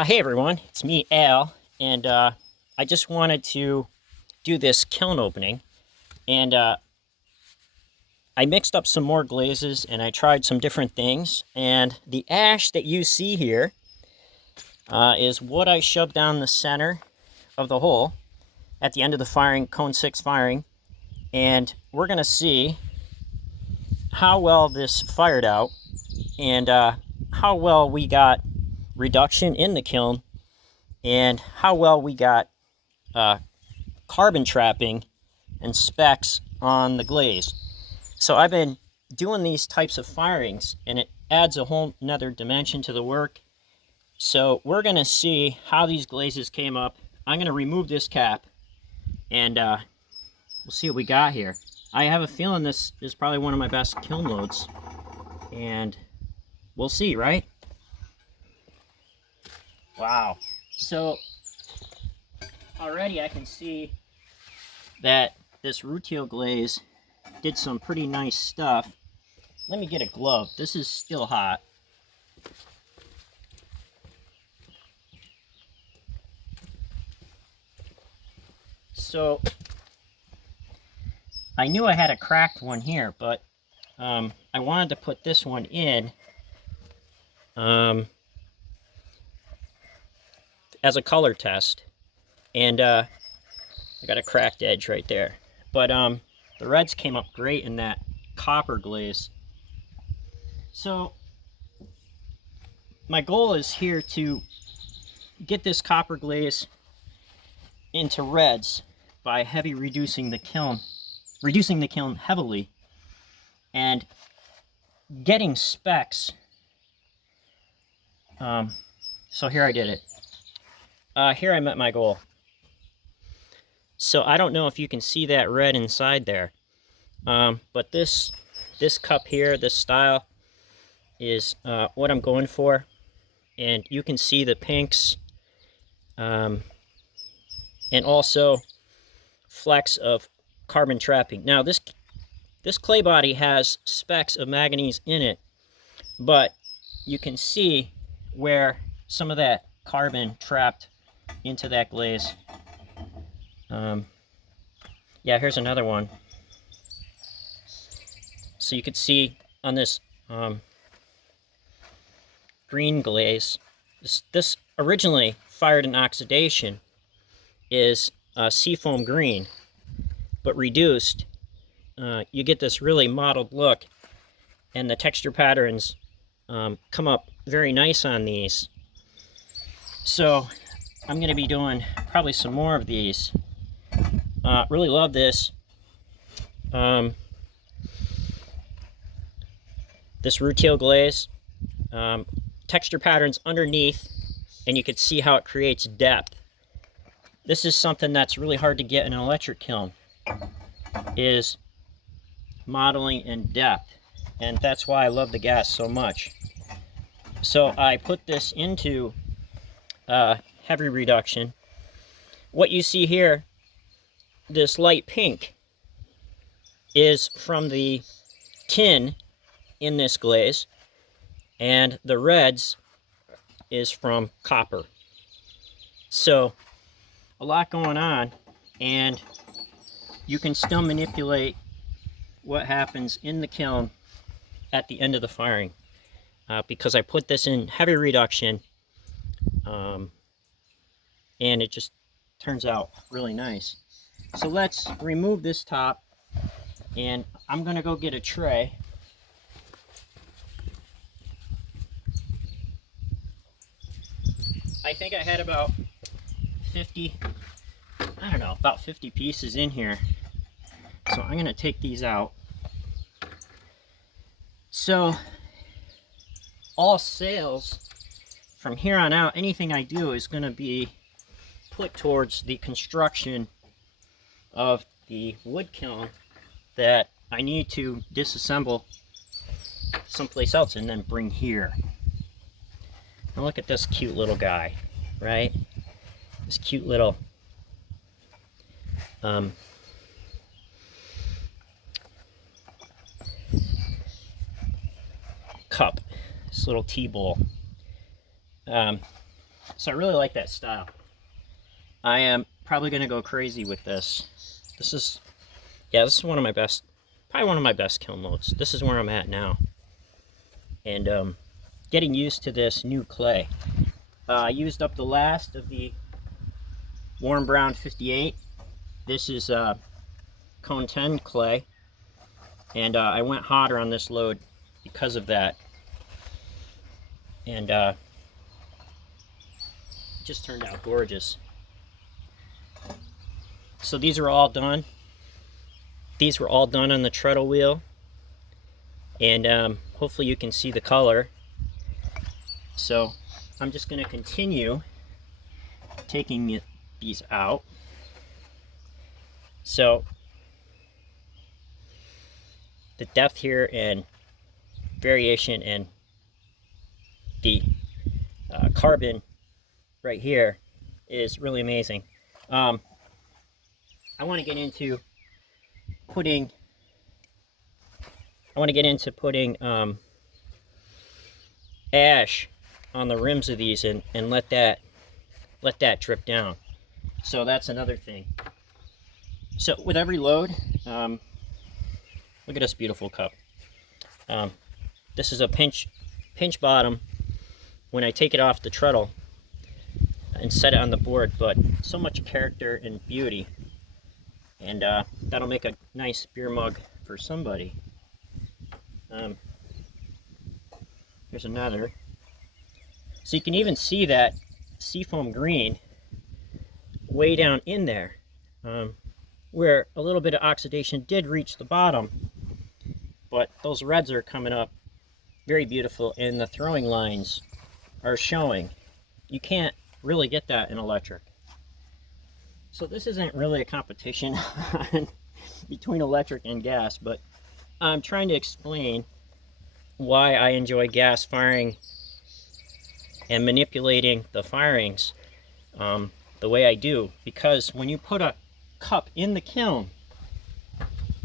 Hey everyone, it's me, Al, and I just wanted to do this kiln opening, and I mixed up some more glazes, and I tried some different things, and the ash that you see here is what I shoved down the center of the hole at the end of the firing, cone 6 firing, and we're going to see how well this fired out, and how well we got reduction in the kiln, and how well we got carbon trapping and specs on the glaze. So I've been doing these types of firings, and it adds a whole nother dimension to the work. So we're going to see how these glazes came up. I'm going to remove this cap, and we'll see what we got here. I have a feeling this is probably one of my best kiln loads, and we'll see, right? Wow. So already I can see that this rutile glaze did some pretty nice stuff. Let me get a glove. This is still hot. So I knew I had a cracked one here, but I wanted to put this one in as a color test, and I got a cracked edge right there. But the reds came up great in that copper glaze. So my goal is here to get this copper glaze into reds by reducing the kiln heavily, and getting specs. So here I did it. Here I met my goal. So I don't know if you can see that red inside there, but this cup here, this style, is what I'm going for, and you can see the pinks, and also flecks of carbon trapping. Now this clay body has specks of manganese in it, but you can see where some of that carbon trapped into that glaze. Yeah, here's another one. So you could see on this green glaze, this originally fired in oxidation is seafoam green, but reduced, you get this really mottled look, and the texture patterns come up very nice on these. So I'm going to be doing probably some more of these. Really love this. This rutile glaze. Texture patterns underneath, and you can see how it creates depth. This is something that's really hard to get in an electric kiln, is modeling and depth, and that's why I love the gas so much. So I put this into heavy reduction. What you see here, this light pink, is from the tin in this glaze, and the reds is from copper. So a lot going on, and you can still manipulate what happens in the kiln at the end of the firing, because I put this in heavy reduction, and it just turns out really nice. So let's remove this top, and I'm gonna go get a tray. I think I had about 50, I don't know, about 50 pieces in here. So I'm gonna take these out. So all sales from here on out, anything I do is gonna be put towards the construction of the wood kiln that I need to disassemble someplace else and then bring here. Now look at this cute little guy, right? This cute little cup, this little tea bowl. So I really like that style. I am probably going to go crazy with this. This is one of my best, probably one of my best kiln loads. This is where I'm at now. And getting used to this new clay. I used up the last of the warm brown 58. This is cone 10 clay, and I went hotter on this load because of that. And it just turned out gorgeous. So these are all done. These were all done on the treadle wheel, and hopefully you can see the color. So I'm just going to continue taking these out. So the depth here and variation and the carbon right here is really amazing. I want to get into putting ash on the rims of these and let that drip down. So that's another thing. So with every load, look at this beautiful cup. This is a pinch bottom when I take it off the treadle and set it on the board, but so much character and beauty, and that'll make a nice beer mug for somebody. Here's another. So you can even see that seafoam green way down in there, where a little bit of oxidation did reach the bottom, but those reds are coming up very beautiful, and the throwing lines are showing. You can't really get that in electric. So this isn't really a competition between electric and gas, but I'm trying to explain why I enjoy gas firing and manipulating the firings the way I do. Because when you put a cup in the kiln,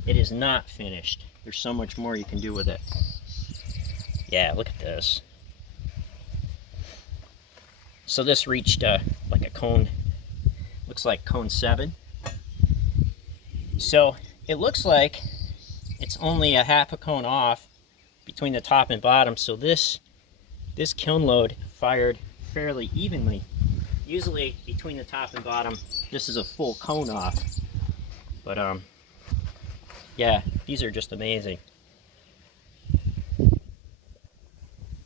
it is not finished. There's so much more you can do with it. Yeah, look at this. So this reached like a cone, looks like cone 7. So it looks like it's only a half a cone off between the top and bottom. So this kiln load fired fairly evenly. Usually between the top and bottom, this is a full cone off. But yeah, these are just amazing.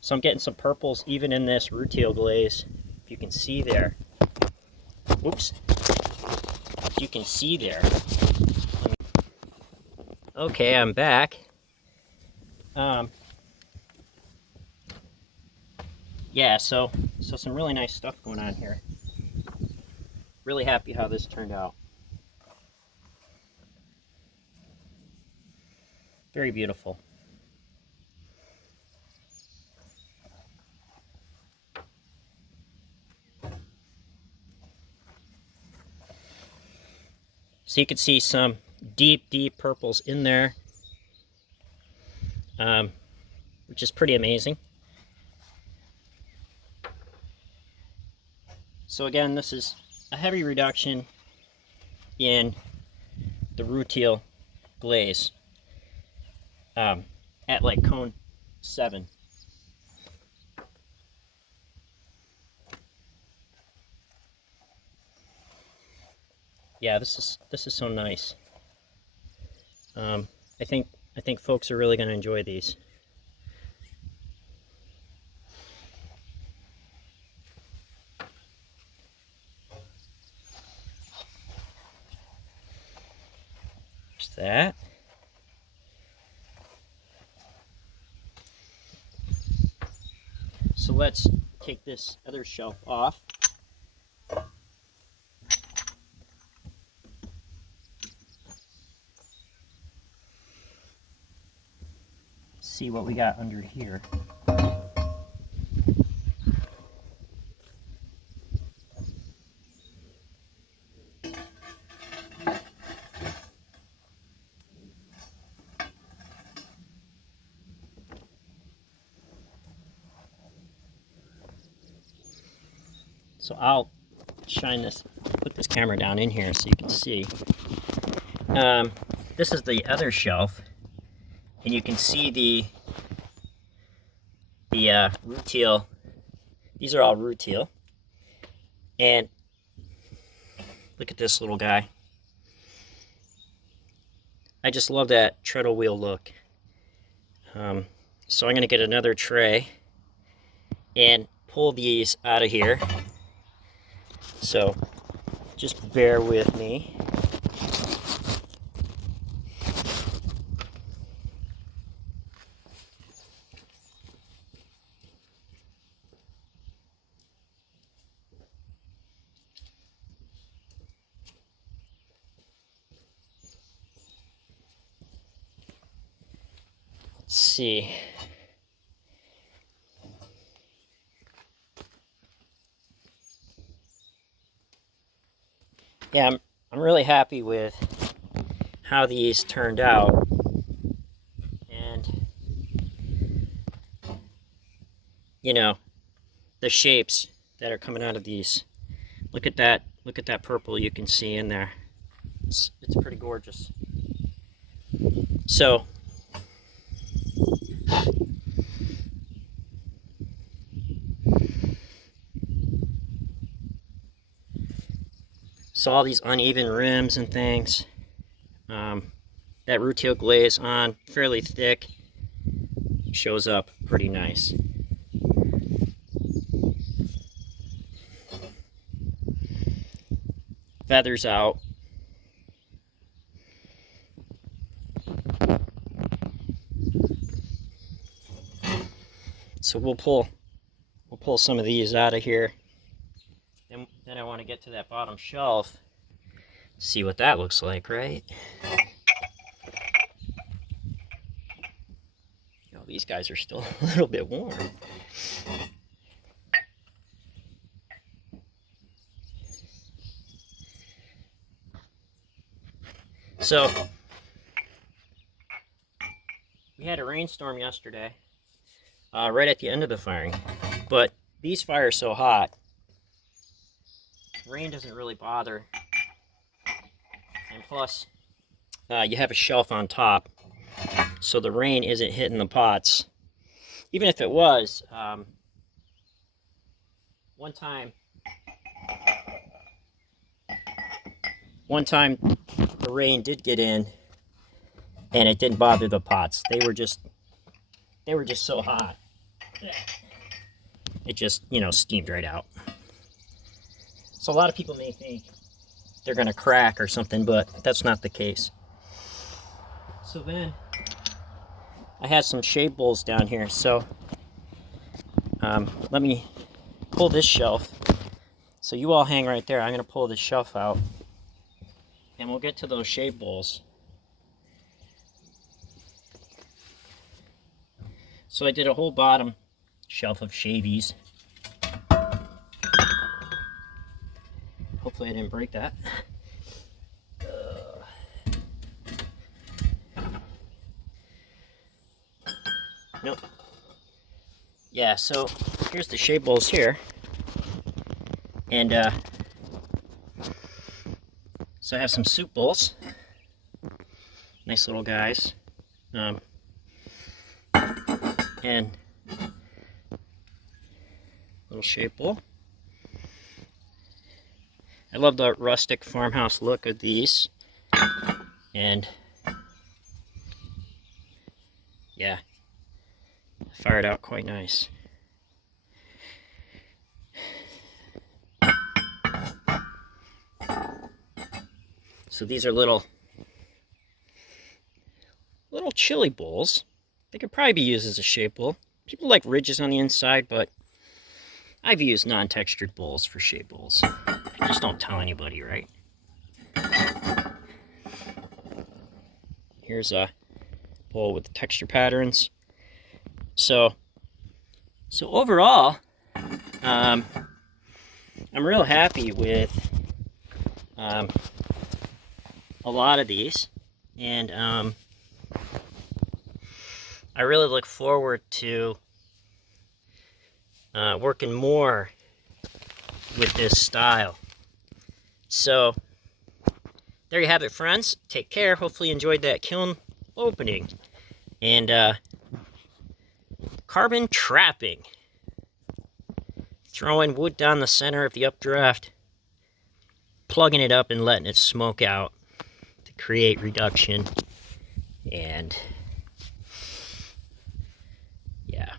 So I'm getting some purples even in this rutile glaze. If you can see there. Whoops. If you can see there. Okay, I'm back. Yeah, so some really nice stuff going on here. Really happy how this turned out. Very beautiful. So you can see some deep purples in there, which is pretty amazing. So again, this is a heavy reduction in the rutile glaze at like cone 7. Yeah, this is so nice. I think folks are really going to enjoy these. There's that. So let's take this other shelf off. See what we got under here. So I'll shine this, put this camera down in here so you can see. This is the other shelf, and you can see the rutile. These are all rutile, and look at this little guy. I just love that treadle wheel look. So I'm going to get another tray and pull these out of here. So just bear with me. Let's see. Yeah, I'm really happy with how these turned out. And you know, the shapes that are coming out of these. Look at that purple you can see in there. It's pretty gorgeous. So all these uneven rims and things. That rutile glaze on fairly thick shows up pretty nice. Feathers out. So we'll pull some of these out of here. Then I want to get to that bottom shelf, see what that looks like, right? You know, these guys are still a little bit warm. So we had a rainstorm yesterday, right at the end of the firing, but these fires so hot, rain doesn't really bother. And plus, you have a shelf on top, so the rain isn't hitting the pots. Even if it was, one time the rain did get in, and it didn't bother the pots. They were just so hot. It just, you know, steamed right out. So a lot of people may think they're gonna crack or something, but that's not the case. So then I had some shade bowls down here, so let me pull this shelf. So you all hang right there. I'm gonna pull this shelf out, and we'll get to those shade bowls. So I did a whole bottom shelf of shavies. Hopefully I didn't break that. Nope. Yeah, so here's the shade bowls here. And so I have some soup bowls. Nice little guys. And little shade bowl. I love the rustic farmhouse look of these. And yeah, fired out quite nice. So these are little chili bowls. They could probably be used as a shade bowl. People like ridges on the inside, but I've used non-textured bowls for shade bowls. Just don't tell anybody, right? Here's a bowl with the texture patterns. So overall, I'm real happy with a lot of these, and I really look forward to working more with this style. So there you have it, friends. Take care. Hopefully you enjoyed that kiln opening and carbon trapping. Throwing wood down the center of the updraft, plugging it up and letting it smoke out to create reduction. And yeah,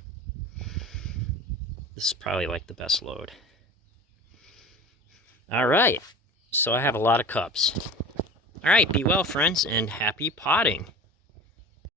this is probably like the best load. All right, so I have a lot of cups. All right, be well, friends, and happy potting.